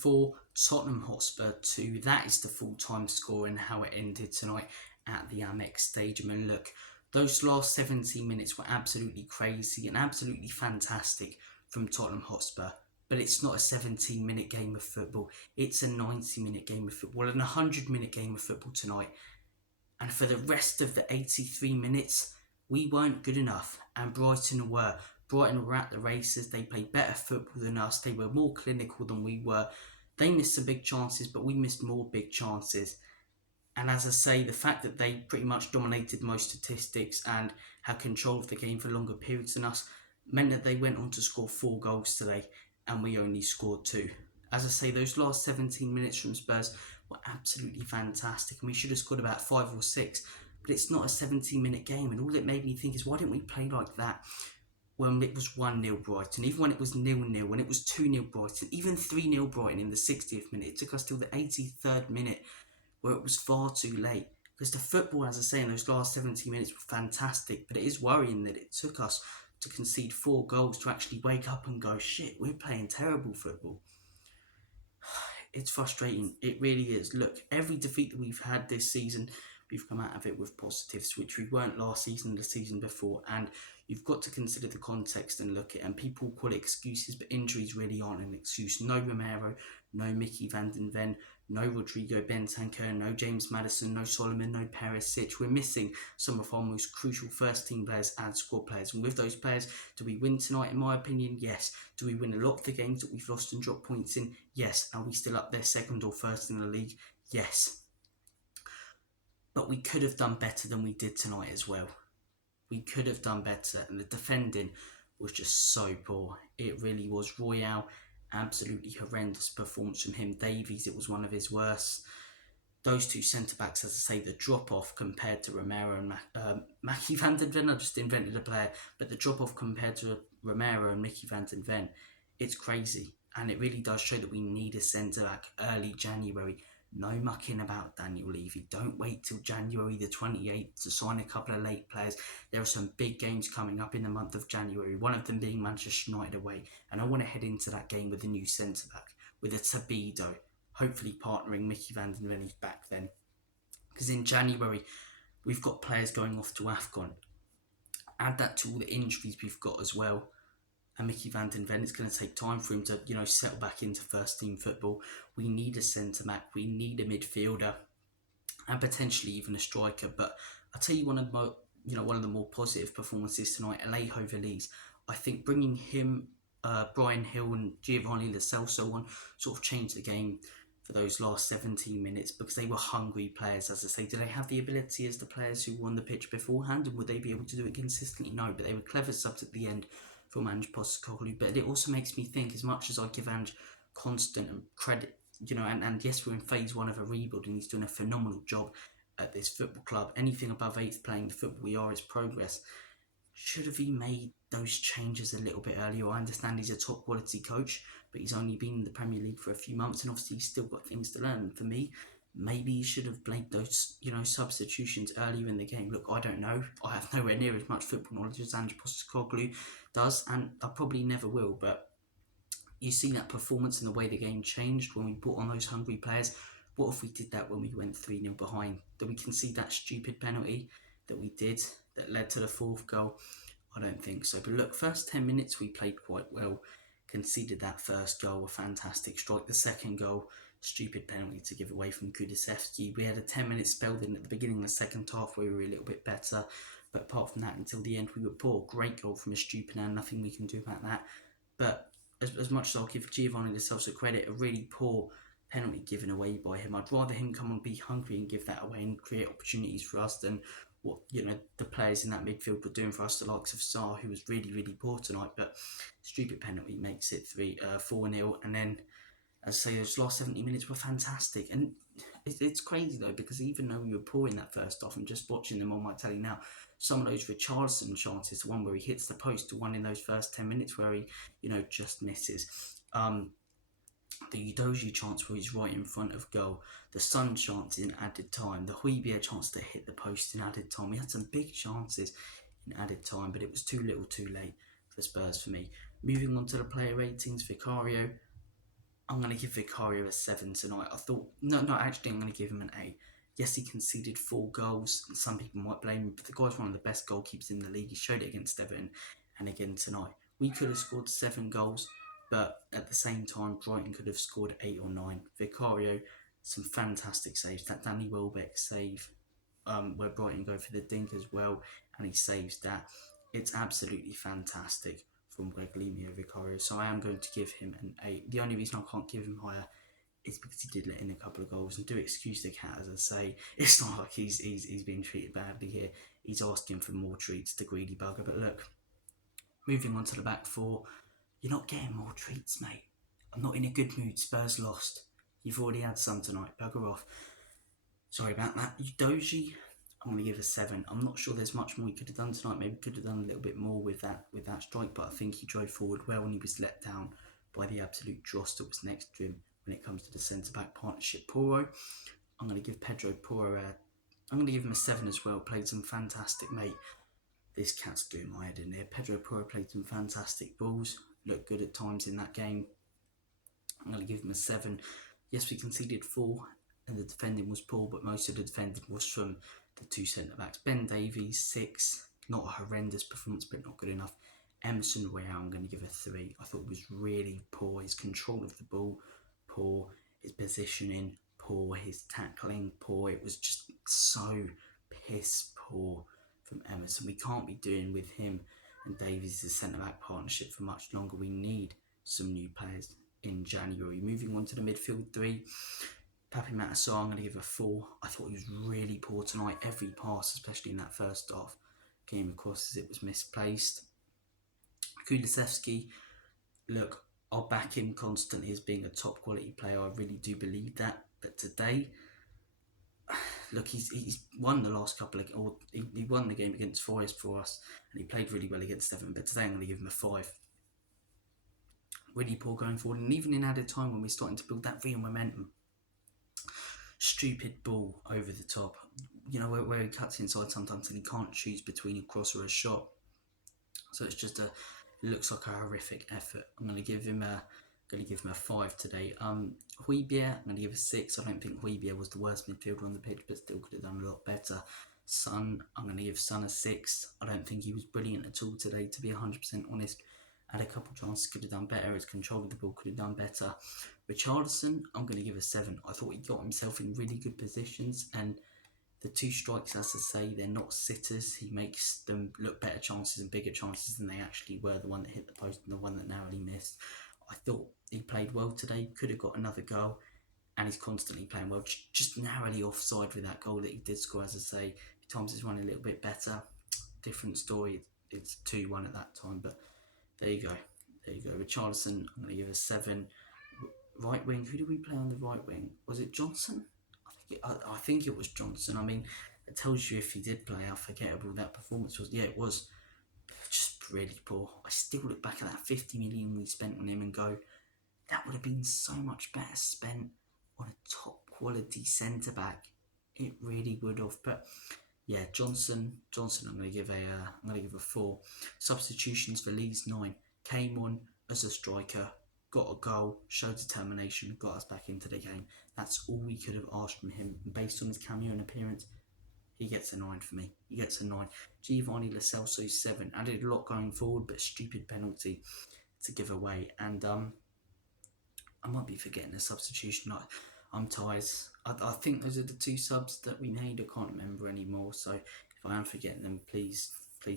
for Tottenham Hotspur 2. That is the full-time score and how it ended tonight at the Amex Stadium. And look, those last 17 minutes were absolutely crazy and absolutely fantastic from Tottenham Hotspur. But it's not a 17-minute game of football. It's a 90-minute game of football and a 100-minute game of football tonight. And for the rest of the 83 minutes, we weren't good enough. And Brighton were. Brighton were at the races. They played better football than us. They were more clinical than we were. They missed some big chances, but we missed more big chances. And as I say, the fact that they pretty much dominated most statistics and had control of the game for longer periods than us meant that they went on to score 4 goals today, and we only scored 2. As I say, those last 17 minutes from Spurs were absolutely fantastic, and we should have scored about 5 or 6. But it's not a 17-minute game, and all it made me think is, why didn't we play like that when it was 1-0 Brighton, even when it was 0-0, when it was 2-0 Brighton, even 3-0 Brighton in the 60th minute. It took us till the 83rd minute where it was far too late. Because the football, as I say, in those last 17 minutes were fantastic, but it is worrying that it took us to concede 4 goals to actually wake up and go, shit, we're playing terrible football. It's frustrating. It really is. Look, every defeat that we've had this season, we've come out of it with positives, which we weren't last season, the season before. And you've got to consider the context and look at it. And people call it excuses, but injuries really aren't an excuse. No Romero, no Mickey van den Ven, no Rodrigo Bentancur, no James Maddison, no Solomon, no Perisic. We're missing some of our most crucial first team players and squad players. And with those players, do we win tonight? In my opinion, yes. Do we win a lot of the games that we've lost and dropped points in? Yes. Are we still up there second or first in the league? Yes. But we could have done better than we did tonight as well. We could have done better, and the defending was just so poor. It really was. Royale, absolutely horrendous performance from him. Davies, it was one of his worst. Those two centre-backs, as I say, the drop-off compared to Romero and Mackie van den Ven, I just invented a player, but the drop-off compared to Romero and Mickey van den Ven, it's crazy. And it really does show that we need a centre-back early January. No mucking about Daniel Levy. Don't wait till January the 28th to sign a couple of late players. There are some big games coming up in the month of January, one of them being Manchester United away. And I want to head into that game with a new centre-back, with a Tabido, hopefully partnering Mickey van den Ven back then. Because in January, we've got players going off to AFCON. Add that to all the injuries we've got as well. And Mickey van den Ven, it's going to take time for him to, settle back into first team football. We need a centre-back, we need a midfielder, and potentially even a striker. But I'll tell you one of the more positive performances tonight, Alejo Veliz. I think bringing him, Brian Hill and Giovanni Lo Celso on sort of changed the game for those last 17 minutes because they were hungry players, as I say. Do they have the ability as the players who were on the pitch beforehand, and would they be able to do it consistently? No, but they were clever subs at the end from Ange Postecoglou. But it also makes me think, as much as I give Ange constant and credit, and yes, we're in phase 1 of a rebuild and he's doing a phenomenal job at this football club. Anything above 8th playing the football we are is progress. Should have he made those changes a little bit earlier? I understand he's a top quality coach, but he's only been in the Premier League for a few months and obviously he's still got things to learn. And for me, maybe he should have made those, substitutions earlier in the game. Look, I don't know. I have nowhere near as much football knowledge as Ange Postecoglou does, and I probably never will. But you see that performance and the way the game changed when we brought on those hungry players. What if we did that when we went 3-0 behind? Did we concede that stupid penalty that we did that led to the 4th goal? I don't think so. But look, first 10 minutes we played quite well. Conceded that first goal, a fantastic strike. The second goal, stupid penalty to give away from Kulusevski. We had a 10-minute spell then at the beginning of the second half where we were a little bit better. But apart from that, until the end, we were poor. Great goal from a stupid and nothing we can do about that. But as much as I'll give Giovanni Lo Celso credit, a really poor penalty given away by him. I'd rather him come and be hungry and give that away and create opportunities for us than what the players in that midfield were doing for us, the likes of Sarr, who was really, really poor tonight. But stupid penalty makes it 4-0, and then, as I say, those last 70 minutes were fantastic. And it's crazy though, because even though we were poor in that first half, and just watching them on my telly now, some of those Richarlison chances, the one where he hits the post, the one in those first 10 minutes where he just misses, the Udogie chance where he's right in front of goal, the Son chance in added time, the Højbjerg chance to hit the post in added time. We had some big chances in added time, but it was too little too late for Spurs for me. Moving on to the player ratings, Vicario, I'm going to give Vicario a 7 tonight. I thought, no, actually, I'm going to give him an 8. Yes, he conceded 4 goals, and some people might blame him, but the guy's one of the best goalkeepers in the league. He showed it against Everton and again tonight. We could have scored 7 goals, but at the same time, Brighton could have scored 8 or 9. Vicario, some fantastic saves. That Danny Welbeck save, where Brighton go for the dink as well, and he saves that. It's absolutely fantastic from Guglielmo Vicario, so I am going to give him an 8. The only reason I can't give him higher is because he did let in a couple of goals. And do excuse the cat, as I say, it's not like he's being treated badly here. He's asking for more treats, the greedy bugger. But look, moving on to the back four, you're not getting more treats, mate. I'm not in a good mood. Spurs lost. You've already had some tonight. Bugger off. Sorry about that. Udoji, I'm going to give a 7. I'm not sure there's much more he could have done tonight. Maybe could have done a little bit more with that strike, but I think he drove forward well and he was let down by the absolute dross that was next to him when it comes to the centre-back partnership. Porro, I'm going to give Pedro Porro I'm going to give him a 7 as well. Played some fantastic, mate. This cat's doing my head in here. Pedro Porro played some fantastic balls. Looked good at times in that game. I'm going to give him a 7. Yes, we conceded 4 and the defending was poor, but most of the defending was from the 2 centre-backs. Ben Davies, 6. Not a horrendous performance, but not good enough. Emerson Royale, I'm going to give a 3. I thought it was really poor. His control of the ball, poor. His positioning, poor. His tackling, poor. It was just so piss poor from Emerson. We can't be doing with him and Davies' centre-back partnership for much longer. We need some new players in January. Moving on to the midfield 3. Papi Matasar, I'm going to give a 4. I thought he was really poor tonight. Every pass, especially in that first half, came across as it was misplaced. Kulusevski, look, I'll back him constantly as being a top quality player. I really do believe that. But today, look, he's won the last couple of, or he won the game against Forest for us, and he played really well against Everton. But today I'm going to give him a 5. Really poor going forward, and even in added time when we're starting to build that real momentum. Stupid ball over the top, you know, where he cuts inside sometimes and he can't choose between a cross or a shot. So it's just it looks like a horrific effort. I'm going to give him a 5 today. Højbjerg, I'm going to give a 6. I don't think Højbjerg was the worst midfielder on the pitch, but still could have done a lot better. Son, I'm going to give Son a 6. I don't think he was brilliant at all today, to be 100% honest. Had a couple chances, could have done better. His control of the ball could have done better. Richarlison, I'm going to give a 7. I thought he got himself in really good positions, and the 2 strikes, as I say, they're not sitters. He makes them look better chances and bigger chances than they actually were. The one that hit the post and the one that narrowly missed. I thought he played well today. Could have got another goal, and he's constantly playing well. Just narrowly offside with that goal that he did score, as I say. Times it's running a little bit better. Different story. It's 2-1 at that time, but there you go. Richarlison, I'm going to give a 7. Right wing, who did we play on the right wing? Was it Johnson? I think it was Johnson. I mean, it tells you if he did play how forgettable that performance was. Yeah, it was just really poor. I still look back at that 50 million we spent on him and go, that would have been so much better spent on a top quality centre back. It really would have. But yeah, Johnson, I'm going to give a 4. Substitutions for Leeds 9. Came on as a striker, got a goal, showed determination, got us back into the game. That's all we could have asked from him. Based on his cameo and appearance, he gets a 9 for me. He gets a 9. Giovanni Lo Celso 7. Added a lot going forward, but a stupid penalty to give away. And I might be forgetting a substitution. I'm tired. I think those are the 2 subs that we made. I can't remember anymore. So if I am forgetting them, please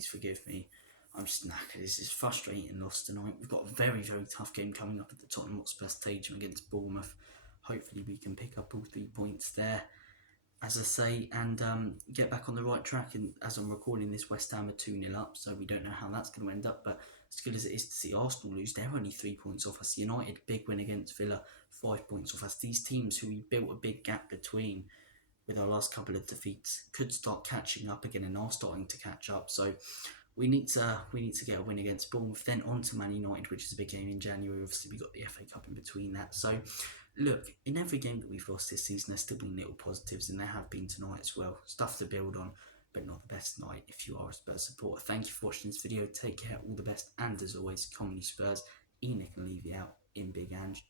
forgive me. I'm just knackered. This is frustrating loss tonight. We've got a very, very tough game coming up at the Tottenham Hotspur Stadium against Bournemouth. Hopefully we can pick up all 3 points there, as I say, and get back on the right track. And as I'm recording this, West Ham are 2-0 up, so we don't know how that's going to end up. But as good as it is to see Arsenal lose, they're only 3 points off us. United, big win against Villa, 5 points off us. These teams who we built a big gap between with our last couple of defeats could start catching up again and are starting to catch up. So we need to get a win against Bournemouth, then on to Man United, which is a big game in January. Obviously, we got the FA Cup in between that. So, look, in every game that we've lost this season, there's still been little positives, and there have been tonight as well. Stuff to build on, but not the best night if you are a Spurs supporter. Thank you for watching this video. Take care, all the best, and as always, Comedy Spurs. Enoch can leave you out in Big Ange.